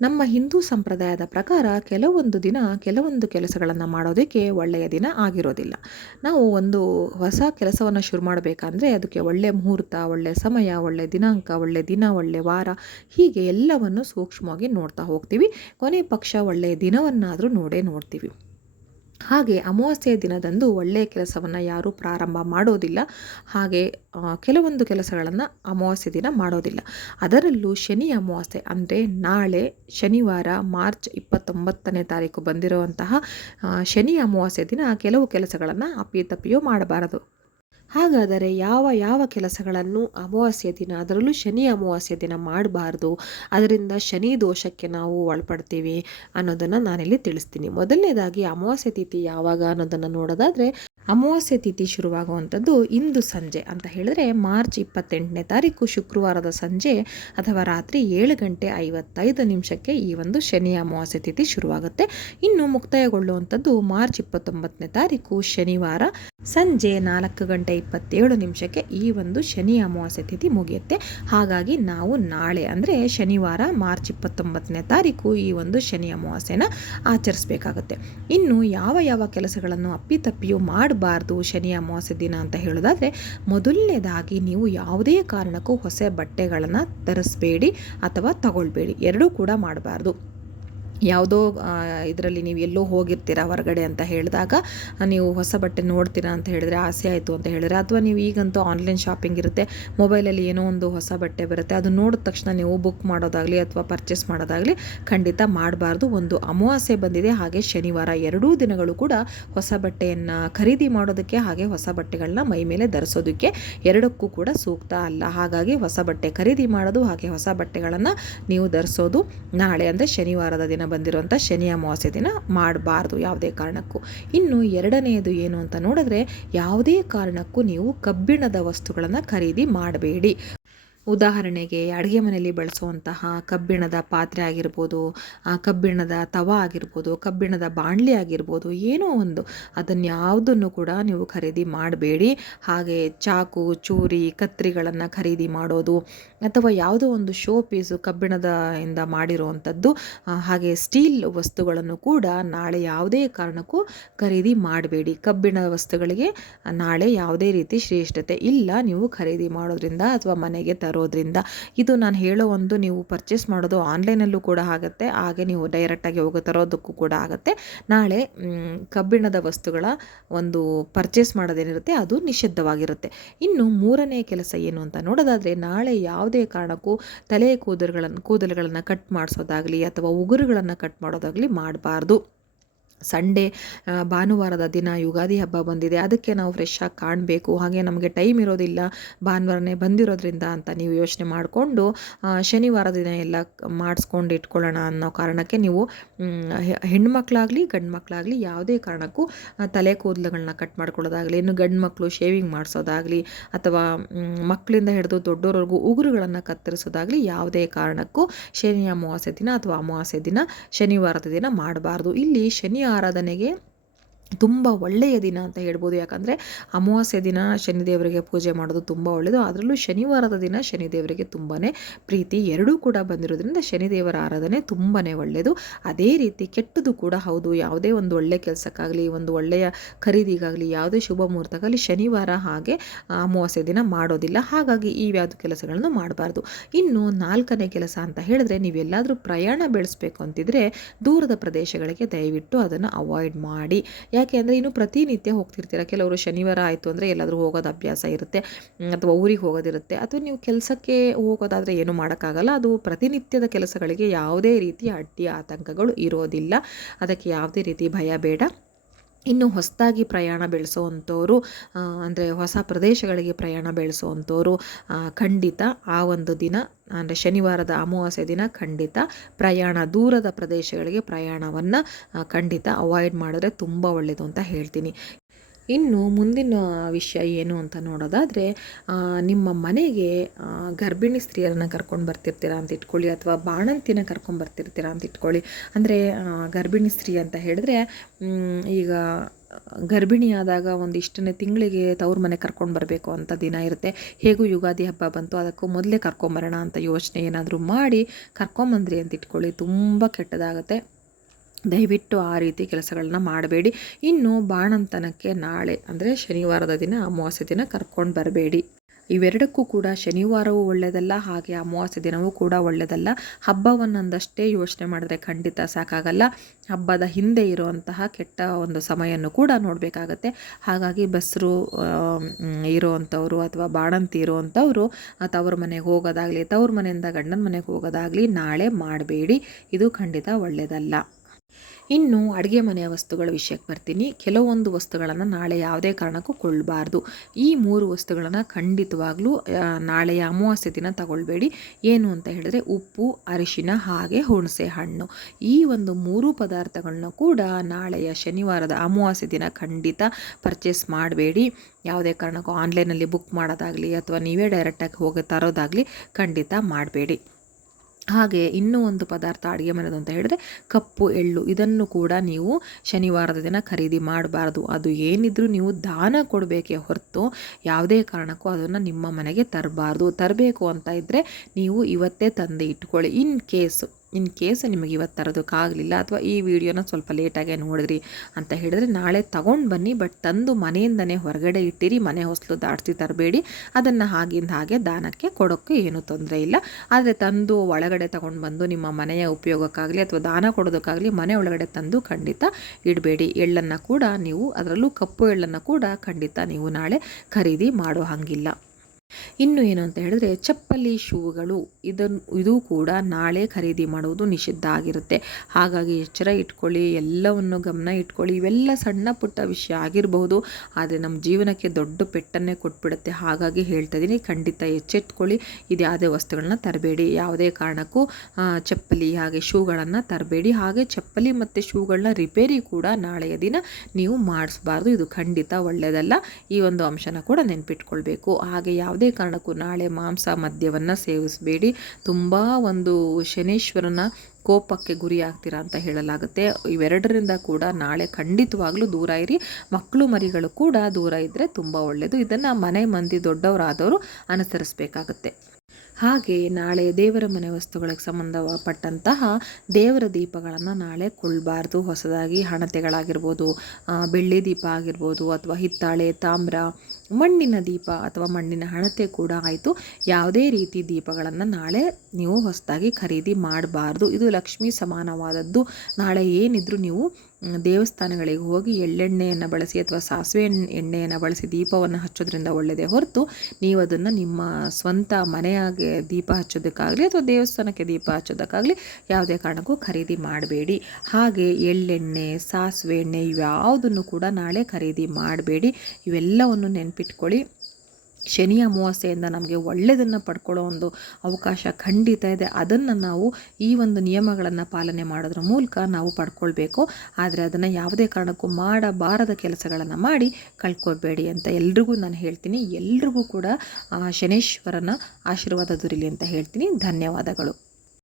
ನಮ್ಮ ಹಿಂದೂ ಸಂಪ್ರದಾಯದ ಪ್ರಕಾರ ಕೆಲವೊಂದು ದಿನ ಕೆಲವೊಂದು ಕೆಲಸಗಳನ್ನು ಮಾಡೋದಕ್ಕೆ ಒಳ್ಳೆಯ ದಿನ ಆಗಿರೋದಿಲ್ಲ. ನಾವು ಒಂದು ಹೊಸ ಕೆಲಸವನ್ನು ಶುರು ಮಾಡಬೇಕಂದ್ರೆ ಅದಕ್ಕೆ ಒಳ್ಳೆಯ ಮುಹೂರ್ತ ಒಳ್ಳೆಯ ಸಮಯ ಒಳ್ಳೆಯ ದಿನಾಂಕ ಒಳ್ಳೆಯ ದಿನ ಒಳ್ಳೆಯ ವಾರ ಹೀಗೆ ಎಲ್ಲವನ್ನು ಸೂಕ್ಷ್ಮವಾಗಿ ನೋಡ್ತಾ ಹೋಗ್ತೀವಿ. ಕೊನೆ ಪಕ್ಷ ಒಳ್ಳೆಯ ದಿನವನ್ನಾದರೂ ನೋಡೇ ನೋಡ್ತೀವಿ. ಹಾಗೆ ಅಮಾವಾಸ್ಯೆಯ ದಿನದಂದು ಒಳ್ಳೆಯ ಕೆಲಸವನ್ನು ಯಾರೂ ಪ್ರಾರಂಭ ಮಾಡೋದಿಲ್ಲ. ಹಾಗೆ ಕೆಲವೊಂದು ಕೆಲಸಗಳನ್ನು ಅಮಾವಾಸ್ಯೆ ದಿನ ಮಾಡೋದಿಲ್ಲ. ಅದರಲ್ಲೂ ಶನಿ ಅಮಾವಾಸ್ಯೆ ಅಂದರೆ ನಾಳೆ ಶನಿವಾರ ಮಾರ್ಚ್ ಇಪ್ಪತ್ತೊಂಬತ್ತನೇ ತಾರೀಕು ಬಂದಿರುವಂತಹ ಶನಿ ಅಮಾವಾಸ್ಯೆ ದಿನ ಕೆಲವು ಕೆಲಸಗಳನ್ನು ಅಪ್ಪಿತಪ್ಪಿಯೂ ಮಾಡಬಾರದು. ಹಾಗಾದರೆ ಯಾವ ಯಾವ ಕೆಲಸಗಳನ್ನು ಅಮಾವಾಸ್ಯ ದಿನ, ಅದರಲ್ಲೂ ಶನಿ ಅಮಾವಾಸ್ಯ ದಿನ ಮಾಡಬಾರ್ದು, ಅದರಿಂದ ಶನಿ ದೋಷಕ್ಕೆ ನಾವು ಒಳಪಡ್ತೀವಿ ಅನ್ನೋದನ್ನು ನಾನಿಲ್ಲಿ ತಿಳಿಸ್ತೀನಿ. ಮೊದಲನೇದಾಗಿ ಅಮಾವಾಸ್ಯ ತಿಥಿ ಯಾವಾಗ ಅನ್ನೋದನ್ನು ನೋಡೋದಾದರೆ ಅಮಾವಾಸ್ಯೆ ತಿಥಿ ಶುರುವಾಗುವಂಥದ್ದು ಇಂದು ಸಂಜೆ ಅಂತ ಹೇಳಿದ್ರೆ ಮಾರ್ಚ್ ಇಪ್ಪತ್ತೆಂಟನೇ ತಾರೀಕು ಶುಕ್ರವಾರದ ಸಂಜೆ ಅಥವಾ ರಾತ್ರಿ ಏಳು ಗಂಟೆ ಐವತ್ತೈದು ನಿಮಿಷಕ್ಕೆ ಈ ಒಂದು ಶನಿ ಅಮಾವಾಸ್ಯೆ ತಿಥಿ ಶುರುವಾಗುತ್ತೆ. ಇನ್ನು ಮುಕ್ತಾಯಗೊಳ್ಳುವಂಥದ್ದು ಮಾರ್ಚ್ ಇಪ್ಪತ್ತೊಂಬತ್ತನೇ ತಾರೀಕು ಶನಿವಾರ ಸಂಜೆ ನಾಲ್ಕು ಗಂಟೆ ಇಪ್ಪತ್ತೇಳು ನಿಮಿಷಕ್ಕೆ ಈ ಒಂದು ಶನಿ ಅಮಾವಾಸ್ಯೆ ತಿಥಿ ಮುಗಿಯುತ್ತೆ. ಹಾಗಾಗಿ ನಾವು ನಾಳೆ ಅಂದರೆ ಶನಿವಾರ ಮಾರ್ಚ್ ಇಪ್ಪತ್ತೊಂಬತ್ತನೇ ತಾರೀಕು ಈ ಒಂದು ಶನಿ ಅಮಾವಾಸ್ಯೆನ ಆಚರಿಸಬೇಕಾಗುತ್ತೆ. ಇನ್ನು ಯಾವ ಯಾವ ಕೆಲಸಗಳನ್ನು ಅಪ್ಪಿತಪ್ಪಿಯೂ ಮಾಡಿ ಮಾಡಬಾರ್ದು ಶನಿ ಅಮಾವಾಸ್ಯ ದಿನ ಅಂತ ಹೇಳೋದಾದರೆ ಮೊದಲನೇದಾಗಿ ನೀವು ಯಾವುದೇ ಕಾರಣಕ್ಕೂ ಹೊಸ ಬಟ್ಟೆಗಳನ್ನು ತರಿಸ್ಬೇಡಿ ಅಥವಾ ತಗೊಳ್ಬೇಡಿ. ಎರಡೂ ಕೂಡ ಮಾಡಬಾರ್ದು. ಯಾವುದೋ ಇದರಲ್ಲಿ ನೀವು ಎಲ್ಲೋ ಹೋಗಿರ್ತೀರ ಹೊರಗಡೆ ಅಂತ ಹೇಳಿದಾಗ, ನೀವು ಹೊಸ ಬಟ್ಟೆ ನೋಡ್ತೀರಾ ಅಂತ ಹೇಳಿದ್ರೆ ಆಸೆ ಆಯಿತು ಅಂತ ಹೇಳಿದ್ರೆ, ಅಥವಾ ನೀವು ಈಗಂತೂ ಆನ್ಲೈನ್ ಶಾಪಿಂಗ್ ಇರುತ್ತೆ ಮೊಬೈಲಲ್ಲಿ ಏನೋ ಒಂದು ಹೊಸ ಬಟ್ಟೆ ಬರುತ್ತೆ, ಅದು ನೋಡಿದ ತಕ್ಷಣ ನೀವು ಬುಕ್ ಮಾಡೋದಾಗಲಿ ಅಥವಾ ಪರ್ಚೇಸ್ ಮಾಡೋದಾಗಲಿ ಖಂಡಿತ ಮಾಡಬಾರ್ದು. ಒಂದು ಅಮಾವಾಸ್ಯೆ ಬಂದಿದೆ, ಹಾಗೆ ಶನಿವಾರ ಎರಡೂ ದಿನಗಳು ಕೂಡ ಹೊಸ ಬಟ್ಟೆಯನ್ನು ಖರೀದಿ ಮಾಡೋದಕ್ಕೆ ಹಾಗೆ ಹೊಸ ಬಟ್ಟೆಗಳನ್ನ ಮೈ ಮೇಲೆ ಧರಿಸೋದಕ್ಕೆ ಎರಡಕ್ಕೂ ಕೂಡ ಸೂಕ್ತ ಅಲ್ಲ. ಹಾಗಾಗಿ ಹೊಸ ಬಟ್ಟೆ ಖರೀದಿ ಮಾಡೋದು, ಹಾಗೆ ಹೊಸ ಬಟ್ಟೆಗಳನ್ನು ನೀವು ಧರಿಸೋದು ನಾಳೆ ಅಂದರೆ ಶನಿವಾರದ ದಿನ ಬಂದಿರುವಂಥ ಶನಿ ಅಮಾವಾಸ್ಯೆ ದಿನ ಮಾಡಬಾರ್ದು ಯಾವುದೇ ಕಾರಣಕ್ಕೂ. ಇನ್ನು ಎರಡನೆಯದು ಏನು ಅಂತ ನೋಡಿದ್ರೆ ಯಾವುದೇ ಕಾರಣಕ್ಕೂ ನೀವು ಕಬ್ಬಿಣದ ವಸ್ತುಗಳನ್ನು ಖರೀದಿ ಮಾಡಬೇಡಿ. ಉದಾಹರಣೆಗೆ ಅಡುಗೆ ಮನೆಯಲ್ಲಿ ಬಳಸುವಂತಹ ಕಬ್ಬಿಣದ ಪಾತ್ರೆ ಆಗಿರ್ಬೋದು ಕಬ್ಬಿಣದ ತವ ಆಗಿರ್ಬೋದು, ಕಬ್ಬಿಣದ ಬಾಣಲಿ ಆಗಿರ್ಬೋದು, ಏನೋ ಒಂದು ಅದನ್ನು ಯಾವುದನ್ನು ಕೂಡ ನೀವು ಖರೀದಿ ಮಾಡಬೇಡಿ. ಹಾಗೆ ಚಾಕು, ಚೂರಿ, ಕತ್ರಿಗಳನ್ನು ಖರೀದಿ ಮಾಡೋದು ಅಥವಾ ಯಾವುದೋ ಒಂದು ಶೋ ಪೀಸು ಕಬ್ಬಿಣದ ಇಂದ ಮಾಡಿರುವಂಥದ್ದು ಹಾಗೆ ಸ್ಟೀಲ್ ವಸ್ತುಗಳನ್ನು ಕೂಡ ನಾಳೆ ಯಾವುದೇ ಕಾರಣಕ್ಕೂ ಖರೀದಿ ಮಾಡಬೇಡಿ. ಕಬ್ಬಿಣ ವಸ್ತುಗಳಿಗೆ ನಾಳೆ ಯಾವುದೇ ರೀತಿ ಶ್ರೇಷ್ಠತೆ ಇಲ್ಲ. ನೀವು ಖರೀದಿ ಮಾಡೋದ್ರಿಂದ ಅಥವಾ ಮನೆಗೆ ತರೋದ್ರಿಂದ ಇದು ನಾನು ಹೇಳೋ ಒಂದು ನೀವು ಪರ್ಚೇಸ್ ಮಾಡೋದು ಆನ್ಲೈನಲ್ಲೂ ಕೂಡ ಆಗುತ್ತೆ. ಹಾಗೆ ನೀವು ಡೈರೆಕ್ಟಾಗಿ ಹೋಗೋ ತರೋದಕ್ಕೂ ಕೂಡ ಆಗುತ್ತೆ. ನಾಳೆ ಕಬ್ಬಿಣದ ವಸ್ತುಗಳ ಒಂದು ಪರ್ಚೇಸ್ ಮಾಡೋದೇನಿರುತ್ತೆ ಅದು ನಿಷಿದ್ಧವಾಗಿರುತ್ತೆ. ಇನ್ನು ಮೂರನೇ ಕೆಲಸ ಏನು ಅಂತ ನೋಡೋದಾದರೆ ನಾಳೆ ಯಾವುದೇ ಕಾರಣಕ್ಕೂ ತಲೆ ಕೂದಲುಗಳನ್ನು ಕೂದಲುಗಳನ್ನು ಕಟ್ ಮಾಡಿಸೋದಾಗಲಿ ಅಥವಾ ಉಗುರುಗಳನ್ನು ಕಟ್ ಮಾಡೋದಾಗಲಿ ಮಾಡಬಾರ್ದು. ಸಂಡೇ ಭಾನುವಾರದ ದಿನ ಯುಗಾದಿ ಹಬ್ಬ ಬಂದಿದೆ. ಅದಕ್ಕೆ ನಾವು ಫ್ರೆಶ್ ಆಗಿ ಕಾಣಬೇಕು. ಹಾಗೆ ನಮಗೆ ಟೈಮ್ ಇರೋದಿಲ್ಲ, ಭಾನುವಾರನೇ ಬಂದಿರೋದ್ರಿಂದ ಅಂತ ನೀವು ಯೋಚನೆ ಮಾಡಿಕೊಂಡು ಶನಿವಾರ ದಿನ ಎಲ್ಲ ಮಾಡಿಸ್ಕೊಂಡು ಇಟ್ಕೊಳ್ಳೋಣ ಅನ್ನೋ ಕಾರಣಕ್ಕೆ ನೀವು ಹೆಣ್ಮಕ್ಳಾಗಲಿ ಗಂಡು ಮಕ್ಕಳಾಗಲಿ ಯಾವುದೇ ಕಾರಣಕ್ಕೂ ತಲೆ ಕೂದಲುಗಳನ್ನ ಕಟ್ ಮಾಡ್ಕೊಳ್ಳೋದಾಗಲಿ, ಇನ್ನು ಗಂಡು ಮಕ್ಕಳು ಶೇವಿಂಗ್ ಮಾಡಿಸೋದಾಗಲಿ, ಅಥವಾ ಮಕ್ಕಳಿಂದ ಹಿಡಿದು ದೊಡ್ಡೋರವರೆಗೂ ಉಗುರುಗಳನ್ನು ಕತ್ತರಿಸೋದಾಗಲಿ ಯಾವುದೇ ಕಾರಣಕ್ಕೂ ಶನಿ ಅಮಾವಾಸ್ಯೆ ದಿನ ಅಥವಾ ಅಮಾವಾಸ್ಯೆ ದಿನ ಶನಿವಾರದ ದಿನ ಮಾಡಬಾರ್ದು. ಇಲ್ಲಿ ಶನಿ ಆರಾಧನೆಗೆ ತುಂಬ ಒಳ್ಳೆಯ ದಿನ ಅಂತ ಹೇಳ್ಬೋದು. ಯಾಕಂದರೆ ಅಮಾವಾಸ್ಯೆ ದಿನ ಶನಿದೇವರಿಗೆ ಪೂಜೆ ಮಾಡೋದು ತುಂಬ ಒಳ್ಳೆಯದು ಅದರಲ್ಲೂ ಶನಿವಾರದ ದಿನ ಶನಿದೇವರಿಗೆ ತುಂಬಾ ಪ್ರೀತಿ ಎರಡೂ ಕೂಡ ಬಂದಿರೋದ್ರಿಂದ ಶನಿದೇವರ ಆರಾಧನೆ ತುಂಬಾ ಒಳ್ಳೆಯದು ಅದೇ ರೀತಿ ಕೆಟ್ಟದು ಕೂಡ ಹೌದು. ಯಾವುದೇ ಒಂದು ಒಳ್ಳೆಯ ಕೆಲಸಕ್ಕಾಗಲಿ, ಒಂದು ಒಳ್ಳೆಯ ಖರೀದಿಗಾಗಲಿ, ಯಾವುದೇ ಶುಭ ಮುಹೂರ್ತಕ್ಕಾಗಲಿ ಶನಿವಾರ ಹಾಗೆ ಅಮಾವಾಸ್ಯೆ ದಿನ ಮಾಡೋದಿಲ್ಲ. ಹಾಗಾಗಿ ಈ ಯಾವುದು ಕೆಲಸಗಳನ್ನು ಮಾಡಬಾರ್ದು. ಇನ್ನು ನಾಲ್ಕನೇ ಕೆಲಸ ಅಂತ ಹೇಳಿದ್ರೆ ನೀವೆಲ್ಲಾದರೂ ಪ್ರಯಾಣ ಬೆಳೆಸಬೇಕು ಅಂತಿದ್ರೆ ದೂರದ ಪ್ರದೇಶಗಳಿಗೆ ದಯವಿಟ್ಟು ಅದನ್ನು ಅವಾಯ್ಡ್ ಮಾಡಿ. ಯಾಕೆ ಅಂದರೆ ಇನ್ನು ಪ್ರತಿನಿತ್ಯ ಹೋಗ್ತಿರ್ತೀರ? ಕೆಲವರು ಶನಿವಾರ ಆಯಿತು ಅಂದರೆ ಎಲ್ಲಾದರೂ ಹೋಗೋದು ಅಭ್ಯಾಸ ಇರುತ್ತೆ ಅಥವಾ ಊರಿಗೆ ಹೋಗೋದಿರುತ್ತೆ. ಅಥವಾ ನೀವು ಕೆಲಸಕ್ಕೆ ಹೋಗೋದಾದರೆ ಏನು ಮಾಡೋಕ್ಕಾಗಲ್ಲ. ಅದು ಪ್ರತಿನಿತ್ಯದ ಕೆಲಸಗಳಿಗೆ ಯಾವುದೇ ರೀತಿಯ ಅಡ್ಡಿ ಆತಂಕಗಳು ಇರೋದಿಲ್ಲ. ಅದಕ್ಕೆ ಯಾವುದೇ ರೀತಿ ಭಯ ಬೇಡ. ಇನ್ನು ಹೊಸದಾಗಿ ಪ್ರಯಾಣ ಬೆಳೆಸೋವಂಥವ್ರು ಅಂದರೆ ಹೊಸ ಪ್ರದೇಶಗಳಿಗೆ ಪ್ರಯಾಣ ಬೆಳೆಸುವಂಥವ್ರು ಖಂಡಿತ ಆ ಒಂದು ದಿನ, ಅಂದರೆ ಶನಿವಾರದ ಅಮಾವಾಸ್ಯೆ ದಿನ ಖಂಡಿತ ಪ್ರಯಾಣ, ದೂರದ ಪ್ರದೇಶಗಳಿಗೆ ಪ್ರಯಾಣವನ್ನು ಖಂಡಿತ ಅವಾಯ್ಡ್ ಮಾಡಿದ್ರೆ ತುಂಬ ಒಳ್ಳೆಯದು ಅಂತ ಹೇಳ್ತೀನಿ. ಇನ್ನು ಮುಂದಿನ ವಿಷಯ ಏನು ಅಂತ ನೋಡೋದಾದರೆ ನಿಮ್ಮ ಮನೆಗೆ ಗರ್ಭಿಣಿ ಸ್ತ್ರೀಯರನ್ನು ಕರ್ಕೊಂಡು ಬರ್ತಿರ್ತೀರಾ ಅಂತ ಇಟ್ಕೊಳ್ಳಿ ಅಥವಾ ಬಾಣಂತಿನ ಕರ್ಕೊಂಡು ಬರ್ತಿರ್ತೀರಾ ಅಂತ ಇಟ್ಕೊಳ್ಳಿ. ಅಂದರೆ ಗರ್ಭಿಣಿ ಸ್ತ್ರೀ ಅಂತ ಹೇಳಿದ್ರೆ ಈಗ ಗರ್ಭಿಣಿಯಾದಾಗ ಒಂದು ಇಷ್ಟನೇ ತಿಂಗಳಿಗೆ ತವ್ರ ಮನೆ ಕರ್ಕೊಂಡು ಬರಬೇಕು ಅಂತ ದಿನ ಇರುತ್ತೆ. ಹೇಗೂ ಯುಗಾದಿ ಹಬ್ಬ ಬಂತು, ಅದಕ್ಕೂ ಮೊದಲೇ ಕರ್ಕೊಂಬರೋಣ ಅಂತ ಯೋಚನೆ ಏನಾದರೂ ಮಾಡಿ ಕರ್ಕೊಂಬಂದ್ರಿ ಅಂತ ಇಟ್ಕೊಳ್ಳಿ. ತುಂಬ ಕೆಟ್ಟದಾಗುತ್ತೆ. ದಯವಿಟ್ಟು ಆ ರೀತಿ ಕೆಲಸಗಳನ್ನ ಮಾಡಬೇಡಿ. ಇನ್ನು ಬಾಣಂತನಕ್ಕೆ ನಾಳೆ, ಅಂದರೆ ಶನಿವಾರದ ದಿನ, ಅಮಾವಾಸ್ಯ ದಿನ ಕರ್ಕೊಂಡು ಬರಬೇಡಿ. ಇವೆರಡಕ್ಕೂ ಕೂಡ ಶನಿವಾರವೂ ಒಳ್ಳೆಯದಲ್ಲ ಹಾಗೆ ಅಮಾವಾಸ್ಯ ದಿನವೂ ಕೂಡ ಒಳ್ಳೆಯದಲ್ಲ ಹಬ್ಬವನ್ನೊಂದಷ್ಟೇ ಯೋಚನೆ ಮಾಡಿದ್ರೆ ಖಂಡಿತ ಸಾಕಾಗಲ್ಲ. ಹಬ್ಬದ ಹಿಂದೆ ಇರುವಂತಹ ಕೆಟ್ಟ ಒಂದು ಸಮಯವನ್ನು ಕೂಡ ನೋಡಬೇಕಾಗತ್ತೆ. ಹಾಗಾಗಿ ಬಸ್ರು ಇರೋವಂಥವ್ರು ಅಥವಾ ಬಾಣಂತಿ ಇರುವಂಥವ್ರು ತವ್ರ ಮನೆಗೆ ಹೋಗೋದಾಗಲಿ, ತವ್ರ ಮನೆಯಿಂದ ಗಂಡನ ಮನೆಗೆ ಹೋಗೋದಾಗಲಿ ನಾಳೆ ಮಾಡಬೇಡಿ. ಇದು ಖಂಡಿತ ಒಳ್ಳೆಯದಲ್ಲ ಇನ್ನು ಅಡುಗೆ ಮನೆಯ ವಸ್ತುಗಳ ವಿಷಯಕ್ಕೆ ಬರ್ತೀನಿ. ಕೆಲವೊಂದು ವಸ್ತುಗಳನ್ನು ನಾಳೆ ಯಾವುದೇ ಕಾರಣಕ್ಕೂ ಕೊಳ್ಳಬಾರ್ದು. ಈ ಮೂರು ವಸ್ತುಗಳನ್ನು ಖಂಡಿತವಾಗ್ಲೂ ನಾಳೆಯ ಅಮಾವಾಸ್ಯೆ ದಿನ ತಗೊಳ್ಬೇಡಿ. ಏನು ಅಂತ ಹೇಳಿದ್ರೆ ಉಪ್ಪು, ಅರಿಶಿನ ಹಾಗೆ ಹುಣಸೆ ಹಣ್ಣು. ಈ ಒಂದು ಮೂರು ಪದಾರ್ಥಗಳನ್ನ ಕೂಡ ನಾಳೆಯ ಶನಿವಾರದ ಅಮಾವಾಸ್ಯೆ ದಿನ ಖಂಡಿತ ಪರ್ಚೇಸ್ ಮಾಡಬೇಡಿ. ಯಾವುದೇ ಕಾರಣಕ್ಕೂ ಆನ್ಲೈನಲ್ಲಿ ಬುಕ್ ಮಾಡೋದಾಗಲಿ ಅಥವಾ ನೀವೇ ಡೈರೆಕ್ಟಾಗಿ ಹೋಗಿ ತರೋದಾಗಲಿ ಖಂಡಿತ ಮಾಡಬೇಡಿ. ಹಾಗೆ ಇನ್ನೂ ಒಂದು ಪದಾರ್ಥ ಅಡುಗೆ ಮನೆದು ಅಂತ ಹೇಳಿದ್ರೆ ಕಪ್ಪು ಎಳ್ಳು. ಇದನ್ನು ಕೂಡ ನೀವು ಶನಿವಾರದ ದಿನ ಖರೀದಿ ಮಾಡಬಾರ್ದು. ಅದು ಏನಿದ್ರೂ ನೀವು ದಾನ ಕೊಡಬೇಕೇ ಹೊರತು ಯಾವುದೇ ಕಾರಣಕ್ಕೂ ಅದನ್ನು ನಿಮ್ಮ ಮನೆಗೆ ತರಬಾರ್ದು. ತರಬೇಕು ಅಂತ ಇದ್ದರೆ ನೀವು ಇವತ್ತೇ ತಂದು ಇಟ್ಕೊಳ್ಳಿ. In case. ಇನ್ ಕೇಸ್ ನಿಮಗೆ ಇವತ್ತು ತರೋದಕ್ಕಾಗಲಿಲ್ಲ ಅಥವಾ ಈ ವಿಡಿಯೋನ ಸ್ವಲ್ಪ ಲೇಟಾಗೆ ನೋಡಿದ್ರಿ ಅಂತ ಹೇಳಿದ್ರೆ ನಾಳೆ ತಗೊಂಡು ಬನ್ನಿ ಬಟ್ ತಂದು ಮನೆಯಿಂದನೇ ಹೊರಗಡೆ ಇಟ್ಟಿರಿ, ಮನೆ ಹೊಸಲು ದಾಟಿಸಿ ತರಬೇಡಿ. ಅದನ್ನು ಹಾಗಿಂದ ಹಾಗೆ ದಾನಕ್ಕೆ ಕೊಡೋಕ್ಕೆ ಏನೂ ತೊಂದರೆ ಇಲ್ಲ. ಆದರೆ ತಂದು ಒಳಗಡೆ ತಗೊಂಡು ಬಂದು ನಿಮ್ಮ ಮನೆಯ ಉಪಯೋಗಕ್ಕಾಗಲಿ ಅಥವಾ ದಾನ ಕೊಡೋದಕ್ಕಾಗಲಿ ಮನೆ ಒಳಗಡೆ ತಂದು ಖಂಡಿತ ಇಡಬೇಡಿ. ಎಳ್ಳನ್ನು ಕೂಡ ನೀವು, ಅದರಲ್ಲೂ ಕಪ್ಪು ಎಳ್ಳನ್ನು ಕೂಡ ಖಂಡಿತ ನೀವು ನಾಳೆ ಖರೀದಿ ಮಾಡೋ ಹಾಗಿಲ್ಲ. ಇನ್ನು ಏನು ಅಂತ ಹೇಳಿದ್ರೆ ಚಪ್ಪಲಿ ಶೂಗಳು ಇದನ್ನು ಇದು ಕೂಡ ನಾಳೆ ಖರೀದಿ ಮಾಡುವುದು ನಿಷಿದ್ಧ ಆಗಿರುತ್ತೆ. ಹಾಗಾಗಿ ಎಚ್ಚರ ಇಟ್ಕೊಳ್ಳಿ, ಎಲ್ಲವನ್ನು ಗಮನ ಇಟ್ಕೊಳ್ಳಿ. ಇವೆಲ್ಲ ಸಣ್ಣ ಪುಟ್ಟ ವಿಷಯ ಆಗಿರಬಹುದು, ಆದರೆ ನಮ್ಮ ಜೀವನಕ್ಕೆ ದೊಡ್ಡ ಪೆಟ್ಟನ್ನೇ ಕೊಟ್ಬಿಡುತ್ತೆ. ಹಾಗಾಗಿ ಹೇಳ್ತಾ ಇದ್ದೀನಿ ಖಂಡಿತ ಎಚ್ಚೆತ್ಕೊಳ್ಳಿ. ಇದು ಯಾವುದೇ ವಸ್ತುಗಳನ್ನ ತರಬೇಡಿ. ಯಾವುದೇ ಕಾರಣಕ್ಕೂ ಚಪ್ಪಲಿ ಹಾಗೆ ಶೂಗಳನ್ನು ತರಬೇಡಿ. ಹಾಗೆ ಚಪ್ಪಲಿ ಮತ್ತು ಶೂಗಳನ್ನ ರಿಪೇರಿ ಕೂಡ ನಾಳೆಯ ದಿನ ನೀವು ಮಾಡಿಸ್ಬಾರ್ದು. ಇದು ಖಂಡಿತ ಒಳ್ಳೆಯದಲ್ಲ ಈ ಒಂದು ಅಂಶನ ಕೂಡ ನೆನಪಿಟ್ಕೊಳ್ಬೇಕು. ಹಾಗೆ ಯಾವುದೇ ಯಾವುದೇ ಕಾರಣಕ್ಕೂ ನಾಳೆ ಮಾಂಸ ಮದ್ಯವನ್ನು ಸೇವಿಸಬೇಡಿ. ತುಂಬ ಒಂದು ಶನೇಶ್ವರನ ಕೋಪಕ್ಕೆ ಗುರಿ ಆಗ್ತೀರಾ ಅಂತ ಹೇಳಲಾಗುತ್ತೆ. ಇವೆರಡರಿಂದ ಕೂಡ ನಾಳೆ ಖಂಡಿತವಾಗ್ಲೂ ದೂರ ಇರಿ. ಮಕ್ಕಳು ಮರಿಗಳು ಕೂಡ ದೂರ ಇದ್ದರೆ ತುಂಬ ಒಳ್ಳೆಯದು ಇದನ್ನು ಮನೆ ಮಂದಿ ದೊಡ್ಡವರಾದವರು ಅನುಸರಿಸಬೇಕಾಗುತ್ತೆ. ಹಾಗೆ ನಾಳೆ ದೇವರ ಮನೆ ವಸ್ತುಗಳಿಗೆ ಸಂಬಂಧಪಟ್ಟಂತಹ ದೇವರ ದೀಪಗಳನ್ನು ನಾಳೆ ಕೊಳ್ಳಬಾರ್ದು ಹೊಸದಾಗಿ ಹಣತೆಗಳಾಗಿರ್ಬೋದು ಬೆಳ್ಳಿ ದೀಪ ಆಗಿರ್ಬೋದು ಅಥವಾ ಹಿತ್ತಾಳೆ, ತಾಮ್ರ ಮಣ್ಣಿನ ದೀಪ ಅಥವಾ ಮಣ್ಣಿನ ಹಣತೆ ಕೂಡ ಆಯಿತು. ಯಾವುದೇ ರೀತಿ ದೀಪಗಳನ್ನು ನಾಳೆ ನೀವು ಹೊಸದಾಗಿ ಖರೀದಿ ಮಾಡಬಾರ್ದು. ಇದು ಲಕ್ಷ್ಮಿ ಸಮಾನವಾದದ್ದು. ನಾಳೆ ಏನಿದ್ರೂ ನೀವು ದೇವಸ್ಥಾನಗಳಿಗೆ ಹೋಗಿ ಎಳ್ಳೆಣ್ಣೆಯನ್ನು ಬಳಸಿ ಅಥವಾ ಸಾಸಿವೆ ಎಣ್ಣೆಯನ್ನು ಬಳಸಿ ದೀಪವನ್ನು ಹಚ್ಚೋದ್ರಿಂದ ಒಳ್ಳೆಯದೇ ಹೊರತು ನೀವು ಅದನ್ನು ನಿಮ್ಮ ಸ್ವಂತ ಮನೆಯಾಗೆ ದೀಪ ಹಚ್ಚೋದಕ್ಕಾಗಲಿ ಅಥವಾ ದೇವಸ್ಥಾನಕ್ಕೆ ದೀಪ ಹಚ್ಚೋದಕ್ಕಾಗಲಿ ಯಾವುದೇ ಕಾರಣಕ್ಕೂ ಖರೀದಿ ಮಾಡಬೇಡಿ. ಹಾಗೆ ಎಳ್ಳೆಣ್ಣೆ, ಸಾಸಿವೆ ಎಣ್ಣೆ ಇವ್ಯಾವುದನ್ನು ಕೂಡ ನಾಳೆ ಖರೀದಿ ಮಾಡಬೇಡಿ. ಇವೆಲ್ಲವನ್ನು ನೆನಪಿಟ್ಕೊಳ್ಳಿ. ಶನಿ ಅಮಾವಾಸ್ಯೆಯಿಂದ ನಮಗೆ ಒಳ್ಳೆಯದನ್ನು ಪಡ್ಕೊಳ್ಳೋ ಒಂದು ಅವಕಾಶ ಖಂಡಿತ ಇದೆ. ಅದನ್ನು ನಾವು ಈ ಒಂದು ನಿಯಮಗಳನ್ನು ಪಾಲನೆ ಮಾಡೋದ್ರ ಮೂಲಕ ನಾವು ಪಡ್ಕೊಳ್ಬೇಕು. ಆದರೆ ಅದನ್ನು ಯಾವುದೇ ಕಾರಣಕ್ಕೂ ಮಾಡಬಾರದ ಕೆಲಸಗಳನ್ನು ಮಾಡಿ ಕಳ್ಕೊಬೇಡಿ ಅಂತ ಎಲ್ರಿಗೂ ನಾನು ಹೇಳ್ತೀನಿ. ಎಲ್ರಿಗೂ ಕೂಡ ಶನೇಶ್ವರನ ಆಶೀರ್ವಾದ ದೊರಿಲಿ ಅಂತ ಹೇಳ್ತೀನಿ. ಧನ್ಯವಾದಗಳು.